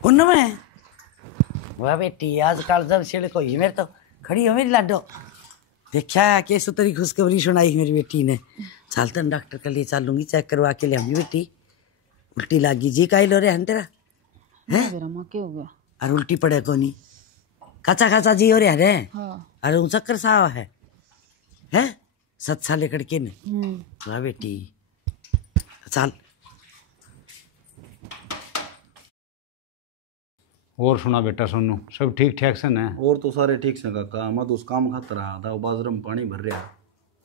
उनमें वाह बेटी आजकल जब छिड़क हुई मेरे तो खड़ी हो मेरी लाडो। देखा कैसे तेरी खुशखबरी सुनाई मेरी बेटी ने। चल तो डॉक्टर के लिए चलूंगी, चेक करवा के ले आऊंगी बेटी। उल्टी लागी जी काई लो रे हन तेरा है? क्या हो गया? अरे उल्टी पड़े को नहीं, काचा काचा जी हो रहा है। हाँ। अरे वो चक्कर सा है 7 साल लेकर के ने। वाह बेटी चल। और सुना बेटा सोनू, सब ठीक ठाक से न? और तो सारे ठीक से काका, मैं तो उस काम खातर रहा था, बाजरे में पानी भर रहा।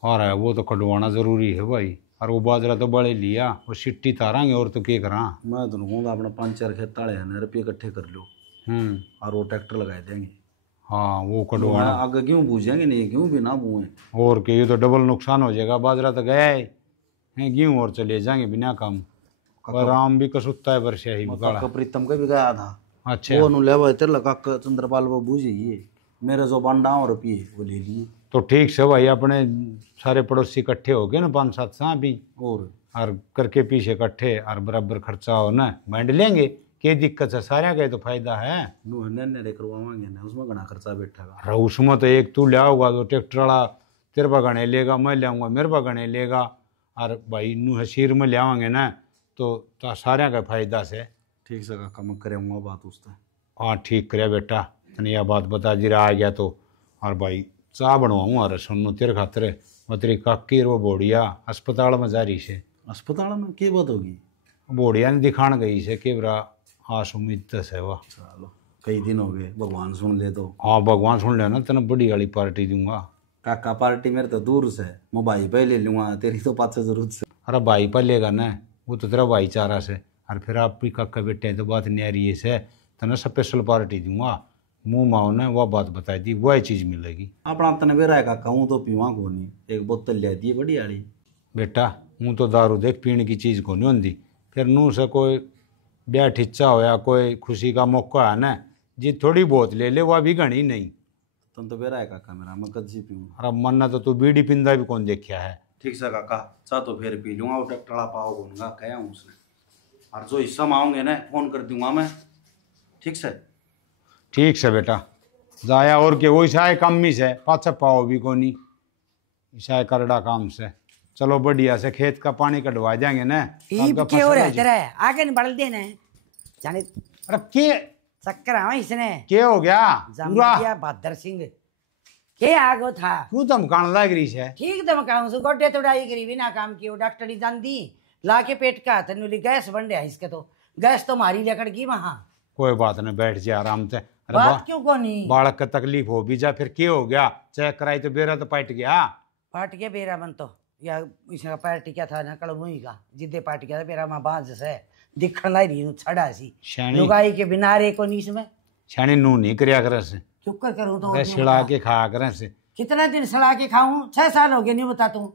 आ रहा है वो तो कटवाना जरूरी है भाई। और वो बाजरा तो बड़े लिया, वो सिट्टी तारांगे और तो क्या करा। मैं तो कहूँगा अपना 5-4 खेत वाले हैं रुपये इकट्ठे कर लो और वो ट्रैक्टर लगा देंगे। हाँ वो कटवाना। आगे क्यों बूझेंगे, नहीं क्यों भी ना बूए। और क्या, ये तो डबल नुकसान हो जाएगा। बाजरा तो गया है गेहूँ और चले जाएंगे बिना काम। और आम भी कसुत्ता है वर्षा ही प्रीतम का भी गया था। अच्छा वो नु ले तेरे काका चंद्रपाल वो बूझिए, मेरे जो बंडा और रुपये वो ले लिए। तो ठीक से भाई, अपने सारे पड़ोसी इकट्ठे हो गए ना 5-7 सा भी और करके पीछे इकट्ठे और बराबर खर्चा हो ना बांट लेंगे। क्या दिक्कत है, सारे का तो फायदा है। नन्हे करवाएंगे ना, उसमें घना खर्चा बैठेगा। अरे उसमें तो एक तू ले आओगा तो ट्रैक्टर वाला तेरे पर गणे लेगा, मैं ले आऊँगा मेरे पर गणे लेगा। और भाई नू हसीर में ले आवेंगे ना तो सारे का फायदा से। ठीक से काका मैं करूँगा बात उससे। हाँ ठीक करे बेटा, तने यह बात बता दी रहा आ गया तो। और भाई चाह बनवाऊँ और सुनो तेरे खातिर मैं तेरी काकी वो बोड़िया अस्पताल में जा रही से। अस्पताल में क्या बात होगी? बोड़िया ने दिखाने गई से कि बरा आस उम्मीद है वह। चलो कई दिन हो गए, भगवान सुन ले तो। हाँ भगवान सुन लेना, तेना बड़ी वाली पार्टी दूंगा। काका पार्टी मेरे तो दूर से, मैं भाई पे ले लूँगा, तेरी तो पास से जरूरत से। अरे भाई पर लेगा ना, वो तो तेरा भाईचारा से। और फिर आप भी काका बेटे तो बात न्यारी से तना स्पेशल पार्टी दूंगा। मुँह माओ ने वह बात बताई दी, वह चीज़ मिलेगी। अपना तने बेरा है काका, हूँ तो पीवा को नहीं, एक बोतल ले दी बड़ी वाली। बेटा हूँ तो दारू देख पीने की चीज़ को नहीं होती। फिर नू से कोई ब्याह ठिच्चा होया, कोई खुशी का मौका है ना जी, थोड़ी बहुत ले ले, वह भी घनी नहीं। तुम तो बेरा है काका मेरा, मैं कद जी पीऊँ। अरे मन्ना तो तू बीड़ी पिंदा भी कौन देखा है। ठीक से काका, चाह तो फिर पी लूँगा, वो ट्रैक्टर पाओ बोलूँगा कह हूँ उसने। और जो हिस्सा में आओगे ना फोन कर दूंगा मैं। ठीक से? ठीक से बेटा जाया। और के वो ईसाए कम ही से पाछा पाओ भी को नहीं, ईसाए करड़ा काम से। चलो बढ़िया से खेत का पानी कटवा जाएंगे ना। क्या हो रहा है तेरा? आगे नहीं बढ़ देना जाने। अरे के चक्कर आवा इसने क्या हो गया? पूरा बहादुर सिंह के आगो था। क्यों धमकाने लग रही है? ठीक धमकाऊं सु, गोड्डे तोड़ाई करी बिना काम की। डॉक्टर जान दी ला के पेट का हाथ नुली गैस बन रहा है इसके। तो गैस तो मारी लकड़ की वहां। कोई बात नहीं, बैठ जा आराम से। बात क्यों को नहीं? बालक का तकलीफ हो भी जा, फिर क्या हो गया? चेक कराई तो बेरा तो पट गया। पाट गया बेरा मन तो, या इसका पैर टिका था ना कड़मुई का, जिद्दे पाट गया था बेरा मां बांझ से दिखण लाई रही छड़ा सी लुगाई के बिना रे को नीस में। छानी नू नहीं करया करे से, चुप कर करूं तो सड़ा के खा करे से। कितना दिन सड़ा के खाऊं? 6 साल हो गए, नहीं बता तू।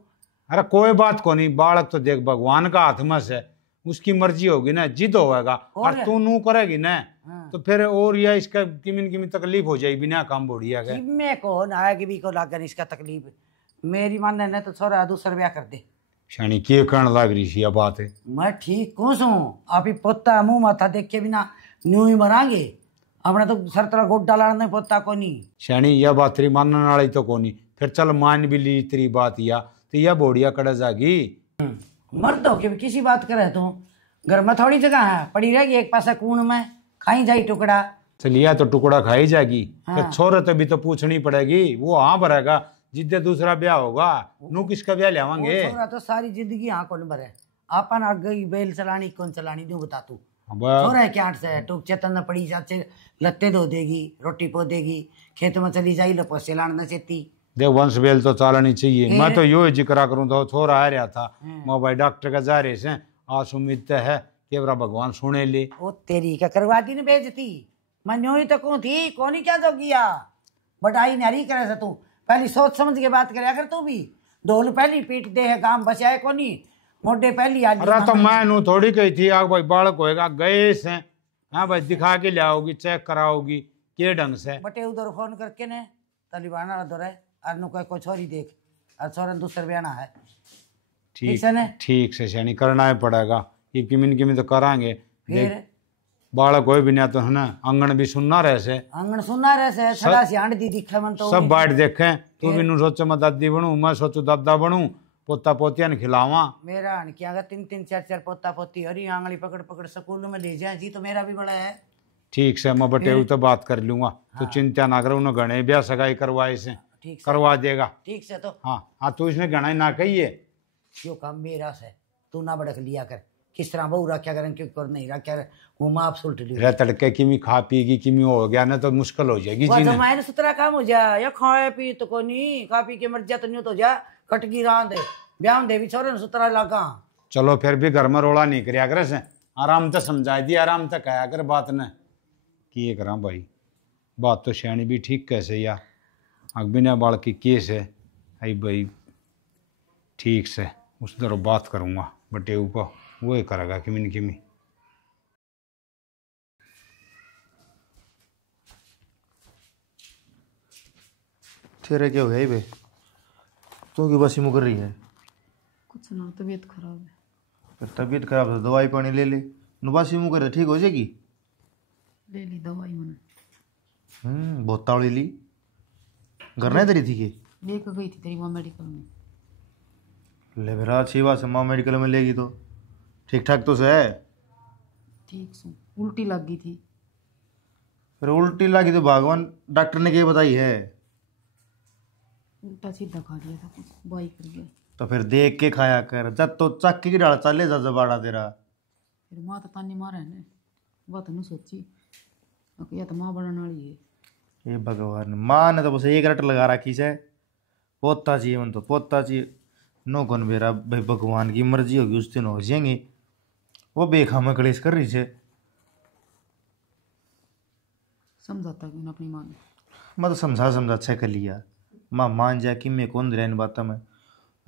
अरे कोई बात को नहीं, बालक तो देख भगवान का हाथ में से, उसकी मर्जी होगी ना, जिद होगा। और तू नू करेगी ना तो फिर और या इसका किमिन किमिन तकलीफ हो जाएगी बिना काम बढ़िया के। मैं को ना कि भी को लागन इसका तकलीफ मेरी मानने ने तो छोरा दूसरा ब्याह कर दे। शानी के करण लग रही सी बात है। मैं ठीक कौन सू? आप ही पोता मुंह माथा देख के बिना न्यू ही मरांगे। अपना तो सर तरह गोड्डा लाने पोता को नहीं। शानी यह बात तेरी मानने वाली तो को नहीं। फिर चल मान भी ली तेरी बात, या तो यह बोड़िया कड़ जागी। मर्द हो के किसी बात करे तो घर में थोड़ी जगह है पड़ी रहेगी, एक पासा कूण में खाई जाई टुकड़ा। चलिया तो टुकड़ा खाई जाएगी। हाँ। फिर छोरे तो भी तो पूछनी पड़ेगी, वो हाँ भरेगा जिद्दे दूसरा ब्याह होगा। नू किसका ब्याह लेवांगे? छोरा तो सारी जिंदगी हाँ कौन भरे, अपन आगे बेल चलानी कौन चलानी दू बता तू। छोरा है क्या से टूक चेतन न पड़ी चाचे लत्ते धो देगी, रोटी पो देगी, खेत में चली जाई लपोसे लान न चेती। देख वंश बेल तो चालनी चाहिए। मैं तो यो जिक्र करूँ तो छोरा आ रहा था, मैं भाई डॉक्टर का जा रहे से आस उम्मीद है कि भगवान सुने ले। ओ तेरी का करवा दी न बेजती। मैं न्यू ही तो कहूँ थी कौन क्या जो किया बटाई नारी करे से तू। पहली सोच समझ के बात करे अगर तू भी। ढोल पहली पीट दे है काम बचाए को नहीं, मोटे पहली आज। अरे तो मैं नू थोड़ी कही थी आग भाई बालक होएगा गए से। हाँ भाई दिखा के ले आओगी, चेक कराओगी के ढंग से। बटे उधर फोन करके ने तलीबाना उधर है और कोई छोरी देख और छोरन दूसरे बयाना है। ठीक से ने? ठीक से शानी करना ही पड़ेगा। कि किमिन किमिन तो करांगे। देख फिर बालक कोई भी नहीं तो है ना, आंगन भी सुनना रहे से, आंगन सुना रहे से सदा से आंट दी दिखे मन तो सब बाट देखें। तू भी नू सोचो मैं दादी बनूं, मैं सोचू दादा बनूं, पोता पोतिया ने खिलावा। मेरा हन क्या 3-3 4-4 पोता पोती हरी आंगली पकड़ पकड़ स्कूल में ले जाए जी, तो मेरा भी बड़ा है। ठीक से मैं बटेऊ तो बात कर लूंगा, तो चिंता ना करो। उन्होंने गणे ब्याह सगाई करवाए से, ठीक से करवा देगा। ठीक से तो हाँ हाँ, तू इसने गणा ना कहिए। यो काम मेरा से तू ना भड़क लिया कर, किस तरह बहू रखा कर क्यों कर नहीं रखा कर, वो माँ आप सुलट ली रे तड़के किमी खा पीगी, किमी हो गया ना तो मुश्किल हो जाएगी जी ने। मायने सुतरा काम हो जा, या खाए पी तो को नहीं, खा पी के मर जा तो नहीं तो जा कटगी रान दे ब्याह दे भी छोरे न सुतरा लागा। चलो फिर भी घर में रोला नहीं करया करे से, आराम से समझा दी, आराम से कहा कर बात ने कि ये करा भाई। बात तो शैनी भी ठीक कैसे यार, अग बिना बाल की केस है आई भाई। ठीक से उस तरह बात करूँगा बटे ऊपर, वो करेगा किमी किमी। तेरे क्या हो गया बे, तू की बसी मुकर रही है? कुछ ना, तबीयत खराब है। फिर तबीयत खराब है दवाई पानी ले ले, नुबासी मुकर है ठीक हो जाएगी। ले ली दवाई मैंने। बहुत तावड़ी ली, घर नहीं तेरी थी कि लेकर गई थी तेरी माँ मेडिकल में। ले फिर अच्छी बात है, माँ मेडिकल में लेगी तो ठीक ठाक तो से है। ठीक से उल्टी लग गई थी। फिर उल्टी लगी तो भगवान डॉक्टर ने क्या बताई है? उल्टा सीधा खा लिया था कुछ, बाई कर गया। तो फिर देख के खाया कर, जब तो चक्की की डाल चले जा जबाड़ा तेरा। फिर माँ तो तानी मारा है ने, बात नहीं सोची या तो माँ बनाने वाली है। ये भगवान, माँ ने तो बस एक रट लगा रखी से, पोता चाहिए मन तो पोता चाहिए। नो कौन मेरा भाई, भगवान की मर्जी होगी उस दिन हो जाएंगे। वो बेखा में कलेश कर रही से, समझाता क्यों ना अपनी माँ ने। मैं तो समझा अच्छा कर लिया। माँ मान जाए कि मैं कौन रह इन बातों में।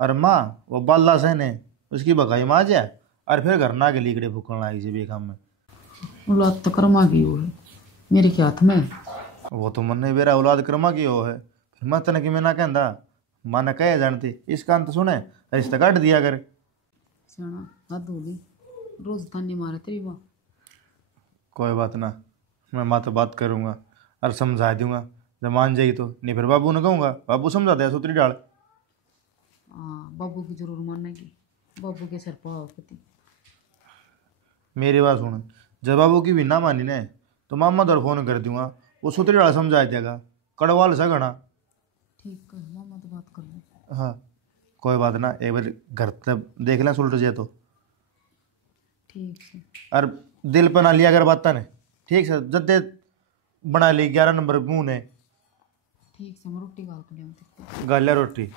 और माँ वो बाल्ला सहन है उसकी भगाई माँ जाए, और फिर घर ना के लीकड़े फूकन लाई से बेखा में। औलाद तो कर्मा की हो है, मेरे के हाथ में है। वो तो मन नहीं बेरा औलाद कर्मा की हो है, फिर मैं तने कि मैं ना कहता, माँ ने कहे जानती इस कान तो सुने रिश्ता काट दिया कर। सियाना हद हो गई, रोज तानी मारे तेरी माँ। कोई बात ना, मैं माँ तो बात करूँगा और समझा दूंगा, जब मान जाएगी तो। नहीं फिर बाबू ने कहूँगा, बाबू समझा दे सूत्री डाल। हाँ बाबू की जरूर मानेगी, बाबू के सर पाव पति। मेरी बात सुन, जब बाबू की भी ना मानी ने तो मामा दर फोन कर दूंगा, वो सूत्री डाल समझा देगा, कड़वाल सा घना। ठीक है मामा तो बात कर लो। हाँ कोई बात ना, एक बार घर तक देख लें सुलट जाए तो। ठीक है और दिल पर ना लिया अगर बात ने, ठीक से जद्दे बना ली 11 नंबर मुँह ने। ठीक से मैं रोटी गाल कर लिया। गालिया रोटी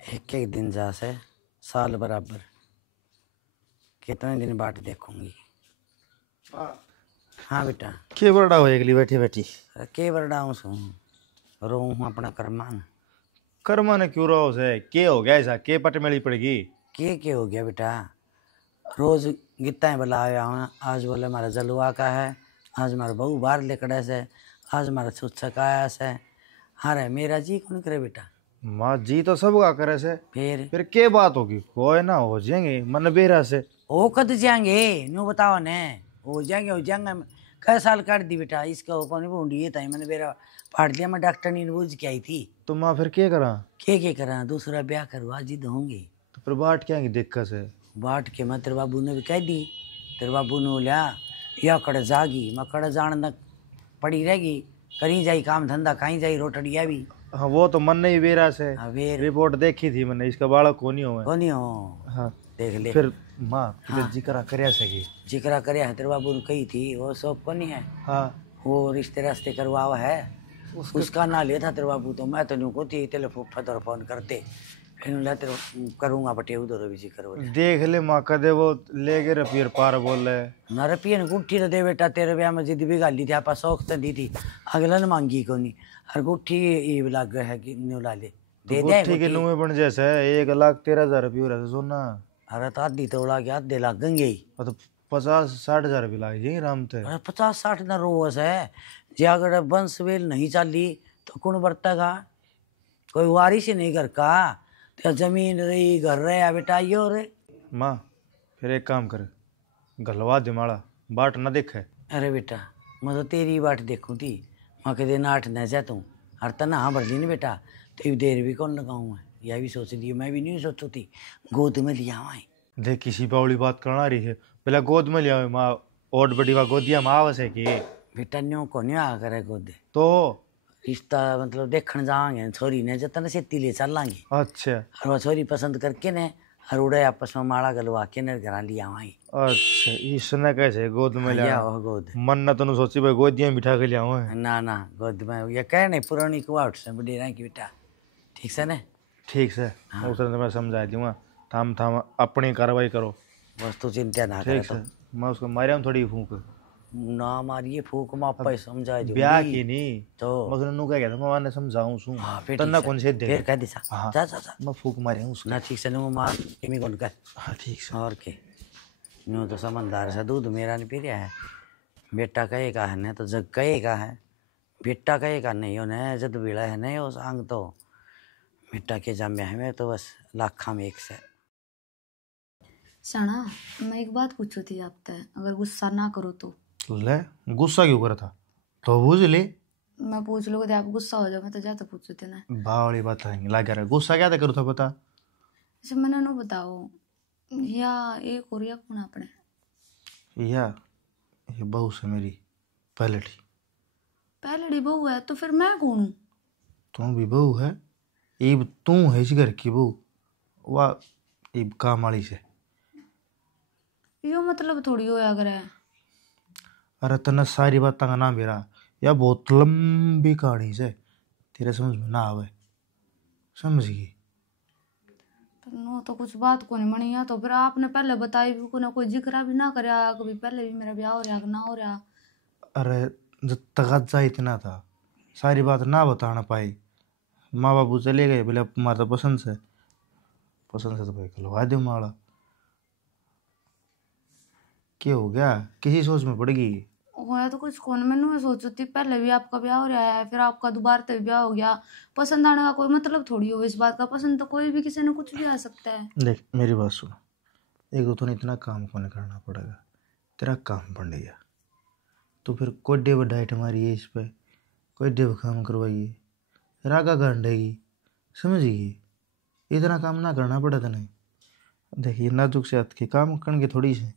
एक एक दिन जा से साल बराबर, कितने दिन बाट देखूंगी। हाँ बेटा, के बड़ा हो अगली बैठी बैठी। के बरडाऊँ सू रो हूँ अपना करमान। कर्मा ने क्यों रहो से, के हो गया ऐसा, के पट मेली पड़ेगी? के हो गया बेटा, रोज गीता बुलाया हूँ। आज बोले हमारा जलुआ का है, आज हमारा बहू बाहर लेकड़े से, आज हमारा छुच्छक आया से। अरे मेरा जी कौन करे बेटा। माँ जी तो सब का करे से, फिर के बात होगी, कोई ना हो जाएंगे मन बेरा से। ओ कद जाएंगे न्यू बताओ ने, हो जाएंगे कई साल काट दी बेटा, इसका हो कौन बूंदी है ताई मैंने बेरा फाड़ दिया। मैं डॉक्टर ने बूझ के आई थी। तो माँ फिर के करा? के करा, दूसरा ब्याह करवा जिद होंगी। तो फिर बाट क्या की दिक्कत है? बाट के मैं तेरे बाबू ने भी कह दी, तेरे बाबू ने बोलिया या कड़ जागी, मैं कड़ जान न पड़ी रहेगी, कहीं जाई काम धंधा, कहीं जाई रोटड़िया भी। हाँ वो तो मन नहीं बेरा से, अबेर रिपोर्ट देखी थी मैंने, इसका बालक कोनी हो। कोनी हो। हाँ देख ले फिर माँ जिक्र करे सकी। जिक्रा करे है तेरे बाबू ने कही थी, वो सब कोनी है। हाँ वो रिश्ते रास्ते करवावा है, उसका ना लिया था तेरे बाबू। तो मैं तो न्यू को थी तेरे फतर फोन करते, फिर तेरे करूँगा बटे उधर भी जिक्र। देख ले माँ कदे वो ले गए रफियर पार बोल रहे न रपियन गुट्ठी तो दे बेटा, तेरे ब्याह में जिद भी गाली थी, आपा शौक तो दी थी, अगला ने मांगी को नहीं। हर गुट्ठी ये लग है कि न्यू ला ले दे दे। ठीक है नुए बन जैसे 1,13,000 रुपये हो रहा था सोना। अरे तो आधी तोड़ा के आधे लगेंगे ही। तो 50-60 रुपये लाग जाएंगे आराम से। अरे 50-60 न रोज है जे, अगर वंश वेल नहीं चली तो कौन बरतेगा, कोई वारिश ही नहीं घर का। तो जमीन रही घर रहे बेटा यो रे। माँ फिर एक काम कर, गलवा दिमाड़ा बाट ना देखे। अरे बेटा मैं तो तेरी बाट देखूँ थी, मैं के दिन 8 न जा तू हर तना हाँ भर ली नहीं बेटा, तो देर भी कौन लगाऊँ मैं, यह भी सोच ली, मैं भी नहीं सोचू थी गोद में लिया हुआ। देख किसी बावली बात करना रही है, पहले गोद में लिया माँ, और बड़ी बात गोदिया माँ आवस है कि बेटा न्यो को नहीं आ करे गोद, तो रिश्ता मतलब देखने जाएंगे छोरी ने जतन से ले चलेंगे। अच्छा और वह छोरी पसंद करके ने और उड़े आपस में माला गलवा के ने घर लिया वहीं। अच्छा इसने कैसे गोद में लिया? या वो गोद मन न तो सोची भाई गोदियां बिठा के लिया हुआ है। ना गोद में ये कह नहीं पुरानी कुआट से बड़ी रही की बेटा, ठीक से ने? ठीक से उसने तो मैं समझा दूंगा, थाम थाम अपनी कार्रवाई करो, बस तू चिंता ना करे। ठीक से मैं उसको मारे हम थोड़ी फूक ना मारिए फूक मापा समझा दो ब्याह की नहीं तो मैं उसने नु कह गया था मैं माने समझाऊं सू हाँ फिर तन्ना कौन से दे फिर कह दिसा हाँ। जा जा जा मैं फूक मारे हूं उसको ना ठीक से नु मार किमी कौन कर। हाँ ठीक से और के न्यू तो समझदार सा दूध मेरा नहीं पी रहा है, बेटा कहे का है ना तो जग कहे का है, बेटा कहे का नहीं हो न जद बिड़ा है नहीं हो सांग तो बेटा के जाम्या है मैं तो बस लाखा में एक से। सना मैं एक बात पूछो थी आपसे, अगर गुस्सा ना करो तो। ले गुस्सा क्यों करा था तो बुझ ले, मैं पूछ लोगे आप गुस्सा हो जाओ, मैं तो जाते पूछ थे ना। बावली बात है लगा रहा गुस्सा क्या था करो था पता अच्छा मैंने नो बताओ या एक और या कौन अपने या ये बहू से मेरी पहले बहू है तो फिर मैं कौन हूँ? तू भी बहू है, इब तू है इस घर की बहू, वाह इब काम वाली से। यो मतलब थोड़ी होया करे। अरे तना सारी बात का ना मेरा या बहुत लंबी कहानी से तेरे समझ में ना आवे, समझ गई? नो तो कुछ बात को नहीं मनी, तो फिर आपने पहले बताई भी को ना कोई जिक्र भी ना करे कभी पहले भी मेरा ब्याह हो रहा ना हो रहा। अरे जब तगजा इतना था सारी बात ना बताना पाई, माँ बाबू चले गए बोले तुम्हारा तो पसंद से तो भाई खलवा दो माला, क्या हो गया किसी सोच में पड़ गई? होया तो कुछ कौन, मैंने सोचती थी पहले भी आपका ब्याह हो रहा है फिर आपका दोबारा से ब्याह हो गया, पसंद आने का कोई मतलब थोड़ी हो इस बात का, पसंद तो कोई भी किसी ने कुछ भी आ सकता है। देख मेरी बात सुन, एक तो इतना काम को नहीं करना पड़ेगा, तेरा काम बन गया तो फिर कोई डेव डाइट मारिए इस पे, कोई डेव काम करवाइए, रागा गांडेगी, समझ गई? इतना काम ना करना पड़ा था नहीं। देखिए नाजुक से हाथ के काम करने की थोड़ी से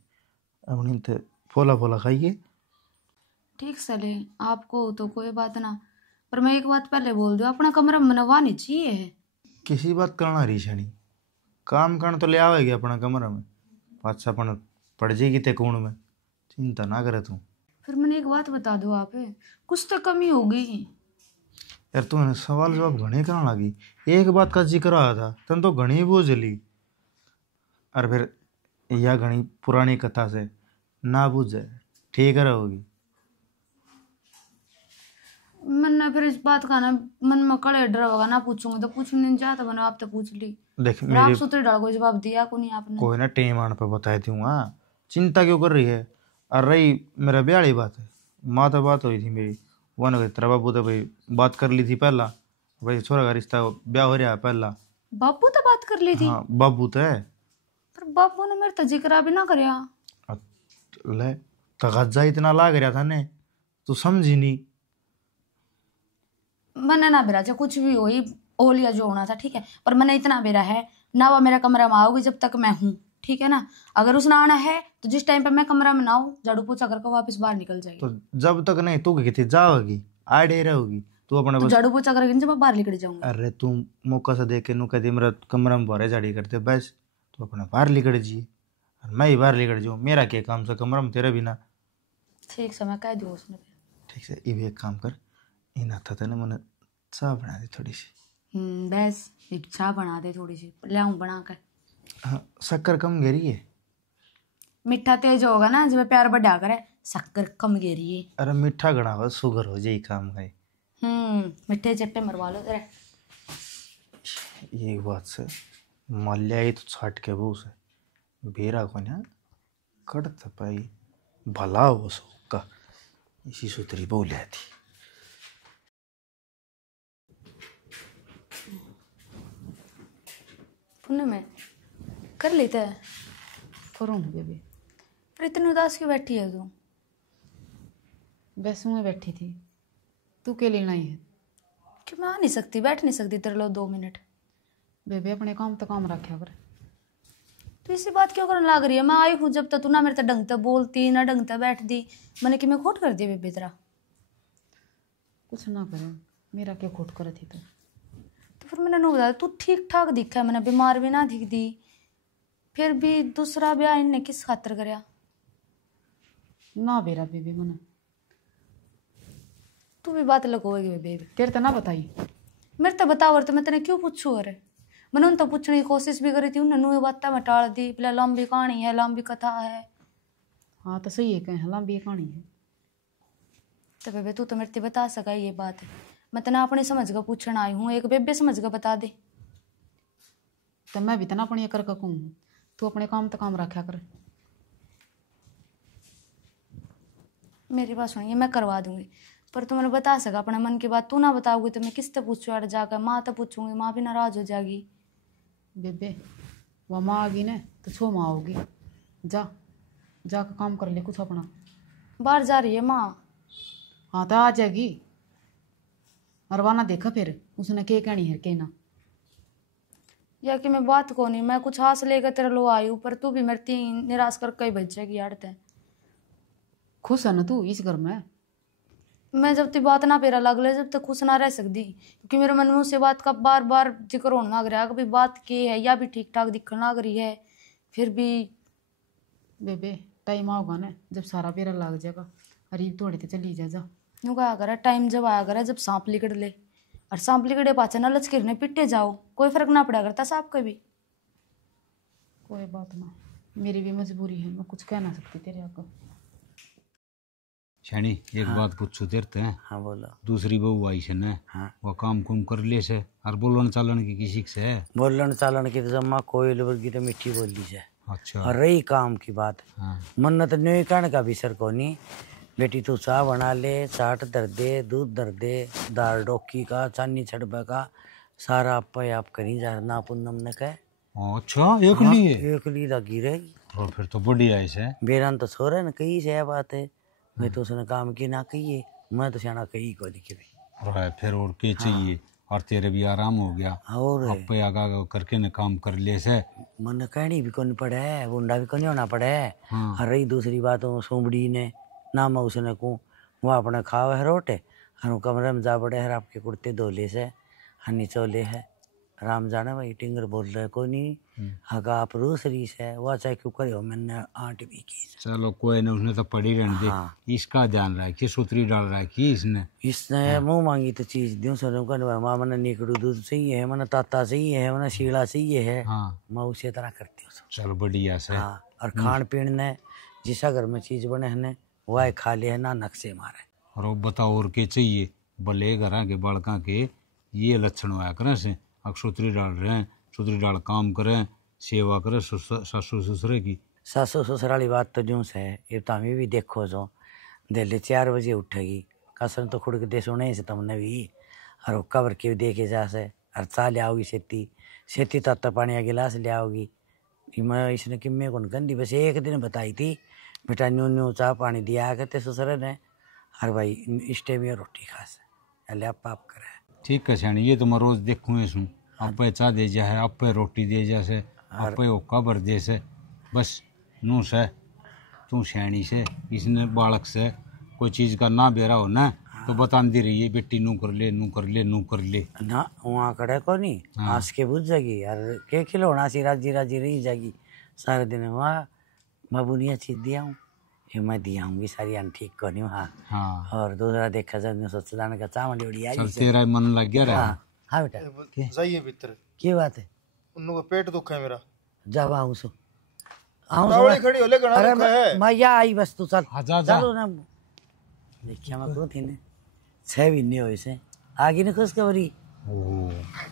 अपनी तो फोला फोला खाइए। ठीक चले आपको तो कोई बात ना, पर मैं एक बात पहले बोल दूं अपना कमरा मनवानी चाहिए। किसी बात करना रही छनी, काम करना तो ले आवेगी अपना कमरा में, पाछा अपन पड़ जाएगी ते कूण में, चिंता ना करे तू। फिर मैंने एक बात बता दो आप, कुछ तो कमी होगी यार तू सवाल जवाब घने करने लगी, एक बात का जिक्र आया था तन तो घनी बोझ ली, और फिर यह घनी पुरानी कथा से ना बुझे ठीक रहोगी। मैंने फिर इस बात का ना मन में कड़े डर होगा ना पूछूंगी तो पूछ नहीं चाहता बना आप तो पूछ ली, देख फिर आप मेरी सूत्र डाल कोई जवाब दिया को नहीं आपने। कोई ना टेम आने पे बता दूंगा, चिंता क्यों कर रही है? और रही मेरा ब्याह वाली बात है, माँ तो बात हुई थी मेरी, वो ना तेरा बाबू तो भाई बात कर ली थी पहला, भाई छोरा का रिश्ता ब्याह हो रहा है पहला। बाबू तो बात कर ली थी? हाँ बाबू तो है, पर बाबू ने मेरे तो जिक्र भी ना करया। ले तगजा इतना लाग रहा था ने, तू समझी नहीं? मैंने ना बेरा चाहे कुछ भी हो ओलिया जो होना था ठीक है, पर मैंने इतना बेरा है ना वो मेरा कमरा में आओगी जब तक मैं हूँ, ठीक है ना? अगर उसने आना है तो जिस टाइम पे मैं कमरा में ना हूँ झाड़ू पोछा करके वापस बाहर निकल जाएगी। तो जब तक नहीं तू कहती जाओगी आड़े रहोगी तू अपने तो बस। झाड़ू पोछा करके जब मैं बाहर निकल जाऊंगा। अरे तू मौका से देख के नु कहती मेरा कमरा में बाहर झाड़ी करते बस, तो अपने बाहर निकल जी, मैं ही बाहर निकल जाऊँ, मेरा क्या काम से कमरा में तेरे बिना। ठीक से मैं कह दूँ उसने। ठीक है ये भी एक काम कर, इन आता था ना मैंने चाय बना दी थोड़ी सी। बस एक चाय बना दे थोड़ी सी, लाऊं बना कर। हाँ शक्कर कम गिरी है, मीठा तेज होगा ना जब प्यार बढ़ा करे, शक्कर कम गिरी है। अरे मीठा गणा हो शुगर हो जाए काम का। मीठे चट्टे मरवा लो तेरे। एक बात से माल्या ही तो छाट के वो से बेरा को ना कट पाई भला हो सबका, इसी सूत्री बोलिया थी। पुण्य में कर लेता है। करूँ बेबे, पर इतनी उदास क्यों बैठी है तू? बस में बैठी थी, तू के लेना ही है? कि मैं आ नहीं सकती, बैठ नहीं सकती तेरे लो 2 मिनट? बेबे अपने काम तो काम रखा कर। तो इसी बात क्यों करने लग रही है? मैं आई हूँ जब तक तू ना मेरे तक ढंग तक बोलती ना ढंग तक बैठती। मैंने कि मैं खोट कर दी बेबे तेरा? कुछ ना करे, मेरा क्या खोट करे थी तो फिर मैंने नहीं बताया, तू ठीक ठाक दिखा है, मैंने बीमार भी ना दिख दी। फिर भी दूसरा ब्याह इनने किस खातर करया? ना बेरा बेबे मना। तू भी बात लगोगी बेबे? तेरे तो ना बताई। मेरे तो बताओ तो मैं तेने क्यों पूछू? अरे मैंने उन तो पूछने की कोशिश भी करी थी, उन्होंने बात मैं टाल दी। पहले लंबी कहानी है, लंबी कथा है। हाँ तो सही है, कहीं लंबी कहानी है। तो बेबे तू तो मेरे से बता सका ये बात है। मैं तेना अपनी समझ का पूछना आई हूँ, एक बेबे समझ का बता दे। तो मैं भी तना अपनी कर कहूँ, तू अपने काम तो काम रखा कर। मेरी बात सुनिए, मैं करवा दूंगी, पर तू मैंने बता सका अपने मन की बात। तू ना बताओगी तो मैं किससे पूछूँ? यार जाकर माँ तो पूछूंगी, माँ भी नाराज हो जाएगी। बेबे वह माँ आ गई ना तो छो माँ होगी। जा जाकर काम कर ले कुछ अपना। बाहर जा रही है माँ। हाँ तो आ जाएगी। अरवाना देखा फिर उसने के कहनी है के ना। या कि मैं बात को नहीं, मैं कुछ हाथ लेकर तेरे लो आई हूँ, पर तू भी मेरे तीन निराश कर कई बच जाएगी यार। ते खुश है ना तू इस घर में? मैं जब तक बात ना पेरा लग ले जब तक खुश ना रह सकती, क्योंकि मेरे मन में उसे बात का बार बार जिक्र होने लग रहा है। कभी बात की है या भी ठीक ठाक दिखने लग रही है। फिर भी बेबे टाइम आओगा ना जब सारा पेरा लग जाएगा। अरे थोड़ी तो चली जा। यूँ कहा करे टाइम जब आया करे जब सांप लिकड़ ले, और सांप लिकड़े पाचे ना लचकिरने पिटे जाओ, कोई फर्क ना पड़ा करता सांप का भी। कोई बात ना, मेरी भी मजबूरी है, मैं कुछ कह ना सकती तेरे आगे। छेनी एक बात पूछो तेरे हैं। हाँ बोलो। दूसरी बहू आई से न, हाँ वो काम कुम कर ले से और बोलन चालन की किसी से है? बोलन चालन की तो जम्मा कोयल वर्गी तो मीठी बोली से। अच्छा। और रही काम की बात, हाँ। मन्नत नहीं कहने का भी सर को नहीं। बेटी तू चाह बना ले, चाट दर दे, दूध दर दे, दाल डोकी का चानी छड़बे का सारा आप करी जा ना पुन्नम ने कहे। अच्छा एक लिए एक ली लगी रही। और फिर तो बढ़िया है। बेरन तो छोरे न कही से बात है, मैं तो उसने काम की ना कही है, मैं तो सियाना कही को नहीं कभी। फिर और के चाहिए? और तेरे भी आराम हो गया और अब आगा करके न काम कर ले से। मन कहनी भी कौन पड़े है, बुंडा भी कौन होना पड़े है। और रही दूसरी बात सुबड़ी ने ना मैं उसने कहूँ वह अपने खावे है रोटे और कमरे में जा पड़े है आपके कुर्ते धोले से हनी चोले है। राम जाने भाई टिंगर बोल रहे को नहीं हगा आप रूसरी से वह चाहे क्यों करे हो मैंने आंट भी की। चलो कोई नहीं, उसने तो पड़ी रहने दे। इसका ध्यान रखी, सूत्री डाल रखी इसने मुंह मांगी तो चीज दूं सुनो कर माँ मैंने निकड़ू दूध सही है, मैंने ताता सही है, मैंने शीला सही है। मैं उसी तरह करती हूँ। चलो बढ़िया से। हाँ और खान पीन ने जिस घर में चीज बने है वह खा ले है ना नक्शे मारे। और वो बताओ और के चाहिए? भले घर के बालका के ये लक्षण होया करें से सूत्री डाल रहे हैं, सूत्री डाल काम करें, सेवा करे सासू ससुरे की। सासू ससुर वाली बात तो जूं से ये तो हमें भी देखो जो दिल्ली 4 बजे उठेगी कसम तो खुद के दे सुने से तुमने भी और वो कबर के देखे जा से और चाह ले आओगी सेती तत्ता पानी का गिलास ले आओगी। मैं इसने कि मैं कौन गंदी बस एक दिन बताई थी बेटा न्यू न्यू चाह पानी दिया करते ससुर ने और भाई इष्टे में रोटी खा से अल्लाह पाप करे। ठीक है सियाणी, ये तो मैं रोज देखूँ सुन आप चाह दे जा है, आप रोटी दे जा से, आप कबर दे से, बस नू से तू सियाणी से इसने बालक से कोई चीज का ना बेरा हो ना तो बताती रही है बेटी नू कर ले नू कर ले नू कर ले ना वहाँ खड़े को नहीं हंस के बुझ जाएगी यार के खिलौना सी राजी राजी रही जाएगी सारे दिन। वहाँ बाबूनिया चीज दिया हूँ ये मैं दिया हूँ सारी अन ठीक को नहीं। हाँ और दूसरा देखा जाए सोच जाने का चावल उड़ी चल तेरा मन लग गया रहा। हाँ बेटा जाइए भीतर। क्या बात है? उनको पेट दुख है मेरा। जब आऊँ सो खड़ी हो ले घना दुख है। मैं या आई बस तू चल जा चलो ना देखिए मैं को थी ने 6 महीने हुए से आगे ने खुशखबरी।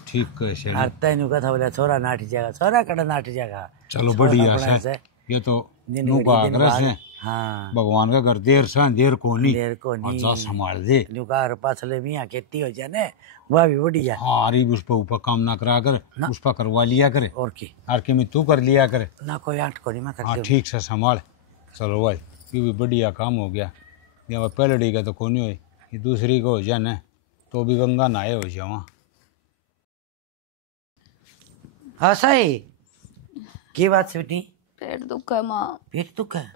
ठीक है तेन का था बोला छोरा नाट जाएगा, छोरा कड़ा नाट जाएगा। चलो बढ़िया से ये तो दिन नू घड़ी का दिन आग्रह बाद। है हाँ भगवान का घर देर से देर को नहीं देर को नहीं अच्छा संभाल दे जुगाड़ पाछले भी यहाँ खेती हो जाए ना वह भी बढ़िया हाँ अरे उस पर ऊपर काम ना करा कर उस पर करवा लिया करे और की और कि मैं तू कर लिया करे ना कोई आठ को नहीं मैं हाँ करती ठीक से संभाल चलो भाई ये भी बढ़िया काम हो गया ये पहले का तो कौन हो ये दूसरी को हो जाए ना तो भी गंगा नहाए हो जाओ हाँ सही की बात से बेटी पेट दुख है माँ। पेट दुख है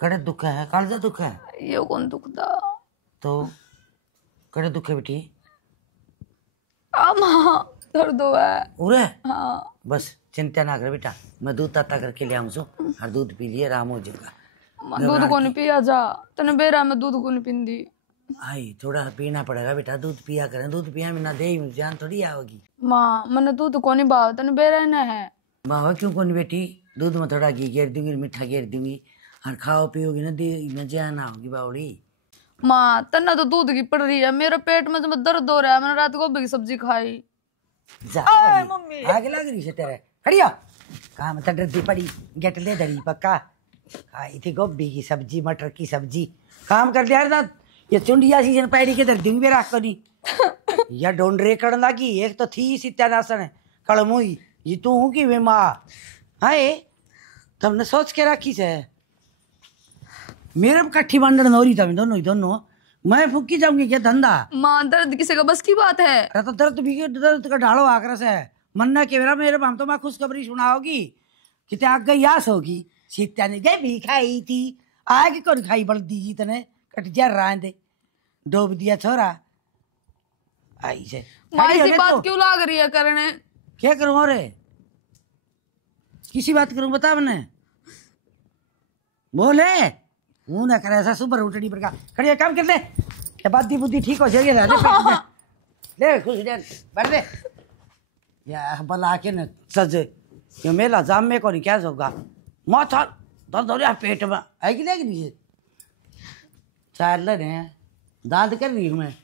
कड़े दुख है कालजा दुख है ये कौन दुखदा? तो कड़े दुख है बेटी माँ दर्द है। उरे हाँ बस चिंता ना कर बेटा मैं दूध ताता करके ले आऊँ सो और दूध पी लिए आराम हो जाएगा माँ दूध को नहीं पिया जा तने बेरा में दूध को नहीं पिंदी। आई थोड़ा पीना पड़ेगा बेटा दूध पिया करें दूध पिया में ना दे जान थोड़ी आओगी माँ मैंने दूध को नहीं भाव तने बेरा ना है। माँ क्यों कौन बेटी दूध में थोड़ा घी घेर दूंगी मीठा घेर दूंगी और खाओ पियोगी ना दे में जान आओगी बावड़ी माँ तन्ना तो दूध की पड़ रही है मेरे पेट में जब दर्द हो रहा है मैंने रात गोभी की सब्जी खाई। जा मम्मी आग लग रही से तेरे खड़ी हो काम तो डरती पड़ी गेट ले धरी पक्का खाई थी गोभी की सब्जी मटर की सब्जी काम कर लिया ना ये चुंडिया सीजन पैड़ी के धर दूंगी मेरा को नहीं या डोंडरे कड़न लगी एक तो थी सत्यानाशन कड़मुई ये तू हूँ कि वे माँ हाय तुमने सोच के रखी से मेरे कट्ठी बांधन हो रही था दोनों मैं फूकी जाऊंगी क्या धंधा माँ दर्द किसी का बस की बात है। अरे तो दर्द का ढालो आक्रस है मन्ना के मेरे हम तो मैं खुशखबरी सुनाओगी कि आग गई यास होगी सीता ने गए भी खाई थी आगे कौन खाई बढ़ दी तने कट जा रहा दे डोब दिया छोरा आई से माँ ऐसी बात क्यों लाग रही है करने? क्या करूं रे किसी बात करूं बता मैंने बोले मुंह ना करे ऐसा सुपर उठनी पर का खड़िया काम कर ले क्या बात दी बुद्धि ठीक हो जाएगी ले खुश दे बैठ दे या बला के न सजे ये मेला जाम में को नहीं क्या होगा माथा दर्द हो रहा पेट में आएगी लेगी नहीं चार ले रहे दांत कर रही हूँ मैं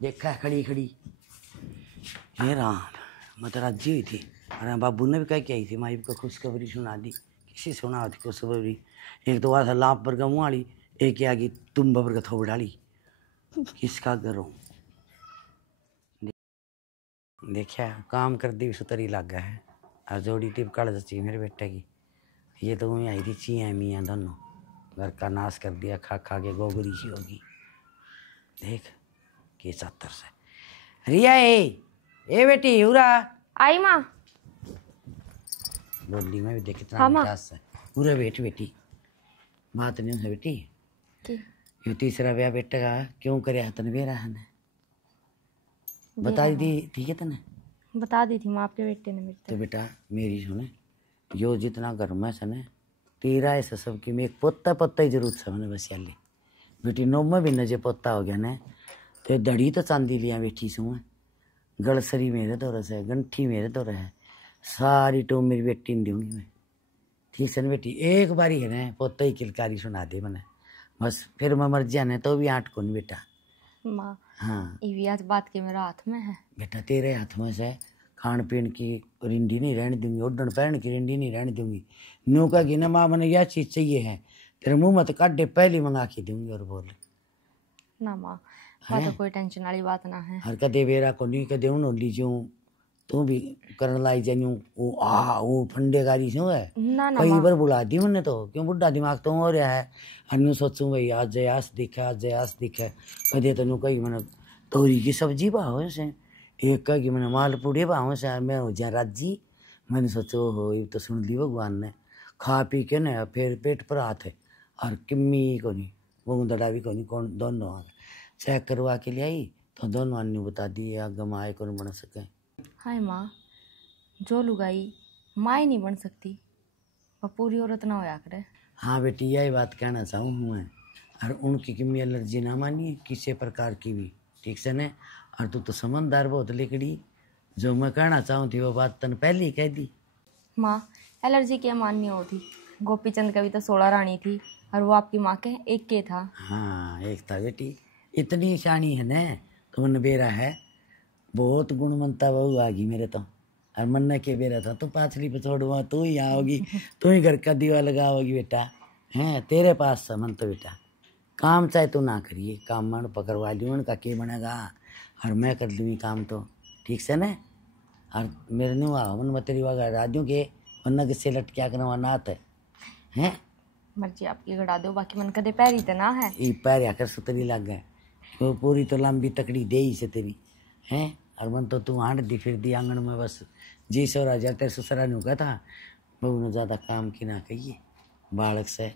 देखा है खड़ी खड़ी ये राम मैं तो राजी हुई थी अरे बाबू ने भी कह के आई थी माई को खुशखबरी सुना दी किसी सुना थी खुशखबरी एक तो वहाँ लाभ पर का मुँह वाली एक आ गई तुम बबर का थोड़ डाली किसका करो देखा काम कर दी सुतरी लग गया है और जोड़ी टिप काट दची मेरे बेटे की ये तो वहीं आई थी चियाँ मियाँ दोनों घर का नाश कर दिया खा खा के गोगरी सी होगी देख के 70 से रिया ए बेटी उरा आई माँ बोली मैं भी देख कितना हाँ, माँ। मिठास है पूरे बेट बेटी बात नहीं है बेटी की? ये तीसरा ब्याह बेटे का क्यों करे तने बेरा है ने बता दी ठीक है तने बता दी थी माँ आपके बेटे ने मेरे तो बेटा मेरी सुने यो जितना घर में सने तेरा ऐसा सब की मैं एक पोता ही जरूरत है मैंने बस याली बेटी नो में भी नजे पोता हो गया ने तो दड़ी तो चांदी लिया बेटी सू मैं गड़सरी मेरे तो रस है गंठी मेरे तो रहे सारी टो मेरी बेटी ने दूंगी मैं ठीक है ना बेटी एक बारी है ना पोता ही किलकारी सुना दे मैंने बस फिर मैं मर जाने तो भी 8 को नहीं बेटा माँ हाँ ये भी आज बात के मेरे हाथ में है बेटा तेरे हाथ में से खान पीन की रिंडी नहीं रहने दूंगी उड़न पहन की रिंडी नहीं रहने दूंगी न्यू कहेगी ना माँ मैंने यह चीज़ चाहिए है तेरे मुंह में तो काटे पहले मंगा के दूंगी और बोल ना माँ तो कोई टेंशन वाली बात ना है हर कदे बेरा को नहीं कदे उन लीजियो तू भी करन लाई जानी वो फंडे गाड़ी से है ना ना कई माँ बार बुला दी मैंने तो क्यों बुढ़ा दिमाग तो हो रहा है अन्य सोचूं भाई आज जयास दिखे कदे तेन कही मैंने तोरी की सब्जी भाव से एक कह कि मैंने मालपूड़े भाव से मैं हो जा राजी मैंने सोचो हो ये तो सुन ली भगवान ने खा पी के ना फिर पेट पर हाथ है और किम्मी को नहीं वो दड़ा भी को नहीं कौन दोनों चेक करवा के ले आई तो दोनों अन्य बता दिए आगम आए कौन बन सके हाय माँ जो लुगाई माँ ही नहीं बन सकती वह पूरी औरत ना होया करे हाँ बेटी यही बात कहना चाहूँ मैं और उनकी किम्मी एलर्जी ना मानिए किसी प्रकार की भी ठीक से ने और तू तो समझदार बहुत लिकड़ी जो मैं कहना चाहूँ थी वो बात तन पहले ही कह दी माँ एलर्जी क्या माननी होती गोपी चंद का भी तो 16 रानी थी और वो आपकी माँ के एक के था हाँ एक था बेटी इतनी शानी है न तो मन बेरा है बहुत गुणवंता बहू आ गई मेरे तो और मन्ना के बेरा था तू पाछली पे छोड़वा, तू ही आओगी, तू ही घर का दीवा लगाओगी बेटा, हैं तेरे पास समन तो बेटा काम चाहे तू ना करिए, काम मन पकड़वा लियो उनका के बनेगा और मैं कर लूँगी काम तो ठीक से न। और मेरे नहीं हुआ मन मैं तेरी वगैरह राजू के वरना किससे लट क्या करवा नात है मर्जी आपकी गड़ा दो, बाकी मन कदे पैरी तो ना है। ये पैर आकर सुतरी लग गए तो पूरी तो लंबी तकड़ी दे ही से तेरी हैं। और मन तो तू हांड दी फिर दी आंगन में बस जी सो राजा तेरे ससुरा ने कहा था बहू ने ज़्यादा काम की ना कहिए बालक से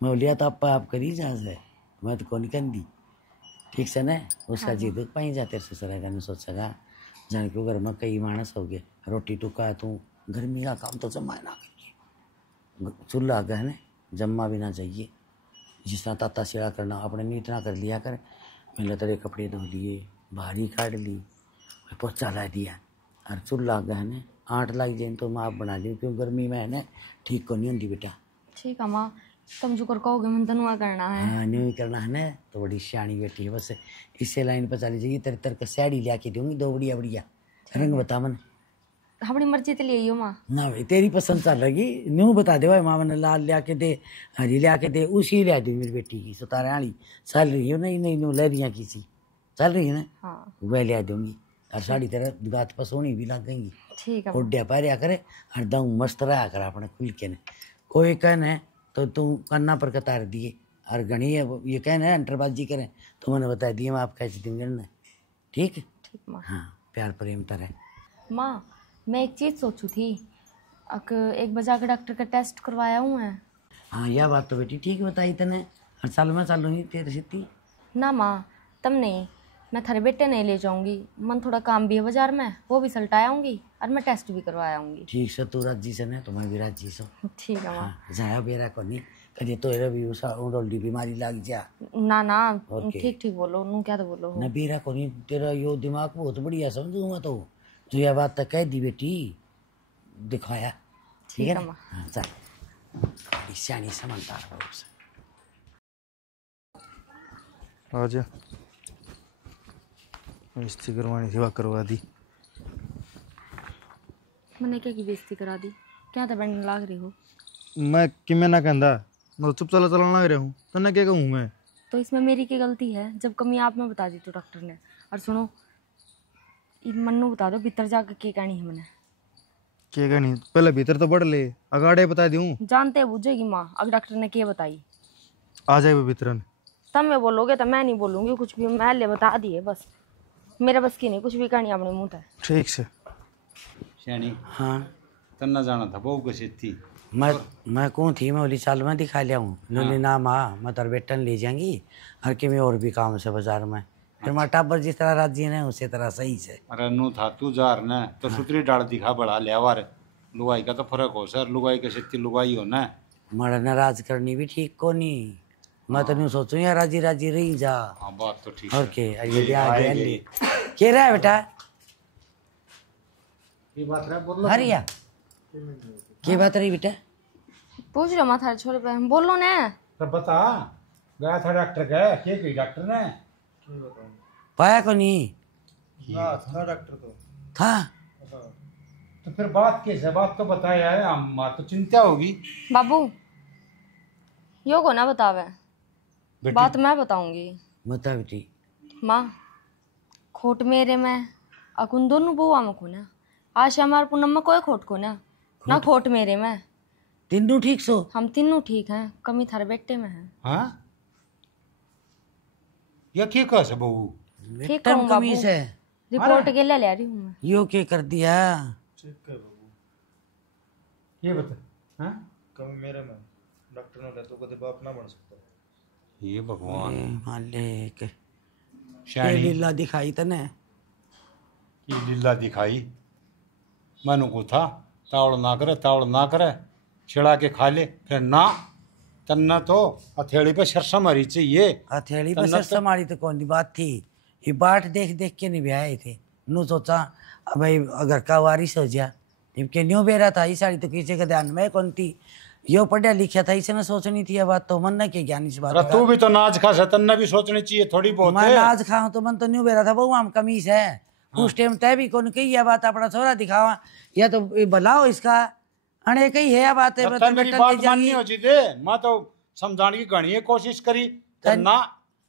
मैं लिया तो आप करी जा से मैं तो कौन कर दी ठीक से न। उसका जी दुख पाई जा तेरे ससुरा का नहीं सोच सका जान क्यों घर में कई मानस हो गए रोटी टुका तू गर्मी का काम तो जमा ना करिए, चूल्हा गए न जमा भी ना चाहिए, जिस तरह ताता सेड़ा करना अपने नीट ना कर लिया कर। मैंने तेरे कपड़े धो लिए, भारी काट ली, पोछा ला दिया और चूल्हा गए न 8 लग जाए तो मैं आप बना ली क्यों गर्मी में है न ठीक को नहीं होती बेटा। ठीक है माँ, तुम जो कर कहोगे मन तनुआ करना है। हाँ नहीं करना है न तो बड़ी सियाणी बेटी है, बस इससे लाइन पर चली जाएगी। तेरे तेरे का साड़ी लिया के दूंगी 2 बढ़िया बढ़िया रंग बता मन। अपनी मर्जी तो ले माँ ना भाई तेरी पसंद चल रही न्यू बता दे भाई माँ ने लाल लिया के दे हरी लिया के दे उसी लिया दी मेरी बेटी की सुतारे वाली चल रही हो नहीं नहीं न्यू लहरियाँ की सी चल रही है ना हाँ वह लिया दूंगी और साड़ी तेरा गात पर सोनी भी लग गई ठीक है। ओड्या पारिया करे और दम मस्त रहा कर अपने खुल के ने कोई कहने तो तू कन्ना पर कतार दिए और घनी ये कहने अंटरबाजी करें तो मैंने बता दिए मैं आप कैसे दिन गणना ठीक ठीक माँ। हाँ प्यार प्रेम तरह। माँ मैं एक चीज़ सोचू थी, एक बजा के डॉक्टर का टेस्ट करवाया हूँ मैं। हाँ यह बात तो बेटी ठीक बताई तने हर साल में चालूंगी तेरे सिद्धि ना माँ तब नहीं, मैं थारे बेटे नहीं ले जाऊंगी, मन थोड़ा काम भी है बाजार में वो भी सल्टा आऊँगी और मैं टेस्ट भी करवा आऊँगी। ठीक से तू राजी से न तो मैं भी राजी सो। ठीक है माँ। हाँ जाया बेरा को नहीं कभी तो भी उड़ोल्डी बीमारी लग जा ना ना और के? ठीक ठीक बोलो नू क्या तो बोलो न बेरा को नहीं तेरा यो दिमाग बहुत बढ़िया समझू मैं तो जो यह बात तक कह दी बेटी दिखाया ठीक है ना। हाँ चल बड़ी सियानी समझदार बहू से। आजा बेइज्जती करवानी थी वह करवा दी। मैंने क्या की बेइज्जती करा दी, क्या तो बनने लाग रही हो। मैं कि मैं ना कहता मैं चुप चला चलाना लग रहा हूँ तो ना क्या कहूँ मैं। तो इसमें मेरी क्या गलती है, जब कमी आप में बता दी तो डॉक्टर ने। और सुनो मन्नू बता दो भीतर जाकर क्या कहनी है मैंने। क्या कहनी पहले भीतर तो बढ़ ले अगाड़े बता दूँ जानते बुझेगी माँ, अब डॉक्टर ने क्या बताई आ जाए वो भीतर। तब मैं बोलोगे तो मैं नहीं बोलूँगी कुछ भी, मैं ले बता दिए बस, मेरे बस की नहीं कुछ भी कहनी अपने मुँह तक। ठीक से श्यानी हाँ तन्ना जाना था बहू कैसे थी। मैं कौन थी मैं बोली चाल में दिखा लिया हूँ लोली ना माँ मैं तार बेटन ले जाएंगी और कि मैं और भी काम से बाजार में फिर मैं टाबर जिस तरह राजी ने उसी तरह सही से। अरे नू था तू जार न तो सुतरी डाल दिखा बड़ा लियावार लुगाई का तो फर्क हो सर, लुगाई कैसे थी लुगाई हो ना मर नाराज करनी भी ठीक को नहीं, मैं तो नहीं सोचूं यार राजी राजी रही जा। हाँ बात तो ठीक और है। के ये भी आ गया ले के रहा है बेटा ये बात रहा बोल हरिया के बात रही बेटा पूछ रहा माथा छोरे पे बोलो ने तो बता गया था डॉक्टर का क्या कही डॉक्टर ने पाया को नहीं था डॉक्टर तो था तो फिर बात कैसे बात तो बताया है अम्मा तो चिंता होगी। बाबू यो को ना बतावे बात मैं बताऊंगी। बता बेटी माँ खोट मेरे में अकुन दोनों बुआ में खुना आशा हमारे पूनम में कोई खोट को ना खोट मेरे में तीनों ठीक सो हम तीनों ठीक हैं, कमी थारे बेटे में है। हाँ या क्या कह से बहू ठीक टन कहूँ बाबू, कमीज है रिपोर्ट के लिए ले रही हूँ मैं। यो के कर दिया ये बता हाँ कभी मेरे में डॉक्टर ने तो कभी बाप ना बन सकता। ये भगवान मालिक ये श्यानी लीला दिखाई तने ये लीला दिखाई मनु को था तावड़ ना करे छिड़ा के खा ले फिर ना तन्ना तो हथेली पे सरसा मारी चाहिए। हथेली पर सर समारी तो कौन सी बात थी, ये बाट देख देख के नहीं ब्याह थे नू सोचा अब भाई अगर का वारिस हो जा जबकि न्यू बेरा था ये साड़ी तो किसी के ध्यान में कौन थी यो पढ़ा लिखा था इसे ना सोचनी थी ये बात तो मन ना के ज्ञान इस बात अरे का। तू भी तो नाच खा से तन्ना भी सोचनी चाहिए थोड़ी बहुत मैं है। आज खाऊं तो मन तो न्यू बेरा था बहु हम कमीज है उस टाइम तय भी कौन कही है बात अपना छोरा दिखावा या तो ये भलाओ इसका अने कही है बात है तब मेरी बात माननी हो दे मैं तो समझाने की घनी है कोशिश करी तो ना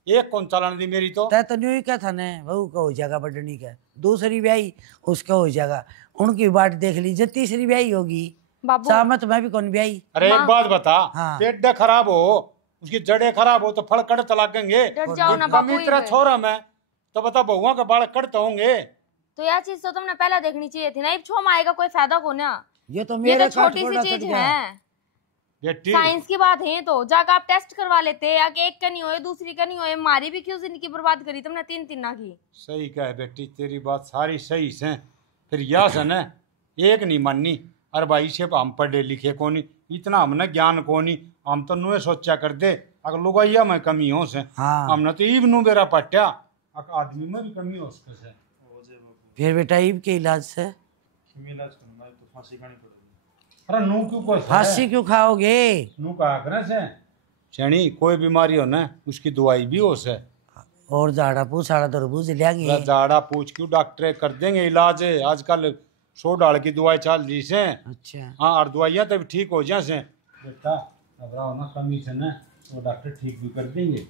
एक कौन चलाने दी मेरी तो तय तो न्यू ही क्या था ने बहू का हो जाएगा बढ़नी का दूसरी ब्याही उसका हो जाएगा उनकी बाट देख लीजिए तीसरी ब्याही होगी बाबू सहमत मैं भी कौन ब्याही अरे एक बात बता हाँ। पेट दे खराब हो उसकी जड़े खराब हो तो फल कड़त लागेंगे डर जाओ ना कमी बापू तेरा छोरा मैं तो बता बहुआ के बाल कड़ते होंगे तो यह चीज तो तुमने पहले देखनी चाहिए थी ना अब छो आएगा कोई फायदा को ना ये तो ये मेरे तो छोटी सी चीज है बेटी साइंस की बात है तो जाकर आप टेस्ट करवा लेते या कि एक का नहीं होए दूसरी का नहीं होए मारी भी क्यों जिंदगी बर्बाद करी तुमने तीन तीन ना की सही कहे बेटी तेरी बात सारी सही से फिर यह से न एक नहीं माननी अरे भाई से हम पढ़े लिखे को नहीं इतना हमने ज्ञान को नहीं हम तो नुए सोचा कर दे अगर लुगाइया में कमी हो से हाँ हमने तो ईब नु बेरा पट्या अगर आदमी में भी कमी हो उसके से फिर बेटा ईब के इलाज से इलाज करना है तो फांसी खानी पड़ेगी। अरे नू क्यों कोई फांसी क्यों खाओगे नू कहा करे से छेनी कोई बीमारी हो ना उसकी दवाई भी हो से और झाड़ा पूछाड़ा तो बूझ लेंगे जाड़ा पूछ क्यों डॉक्टर कर देंगे इलाज आजकल 100 डाल की दवाई चल रही से अच्छा हाँ और दवाइयाँ तब ठीक हो जाए से बेटा घबराओ ना कमी से ना तो डॉक्टर ठीक भी कर देंगे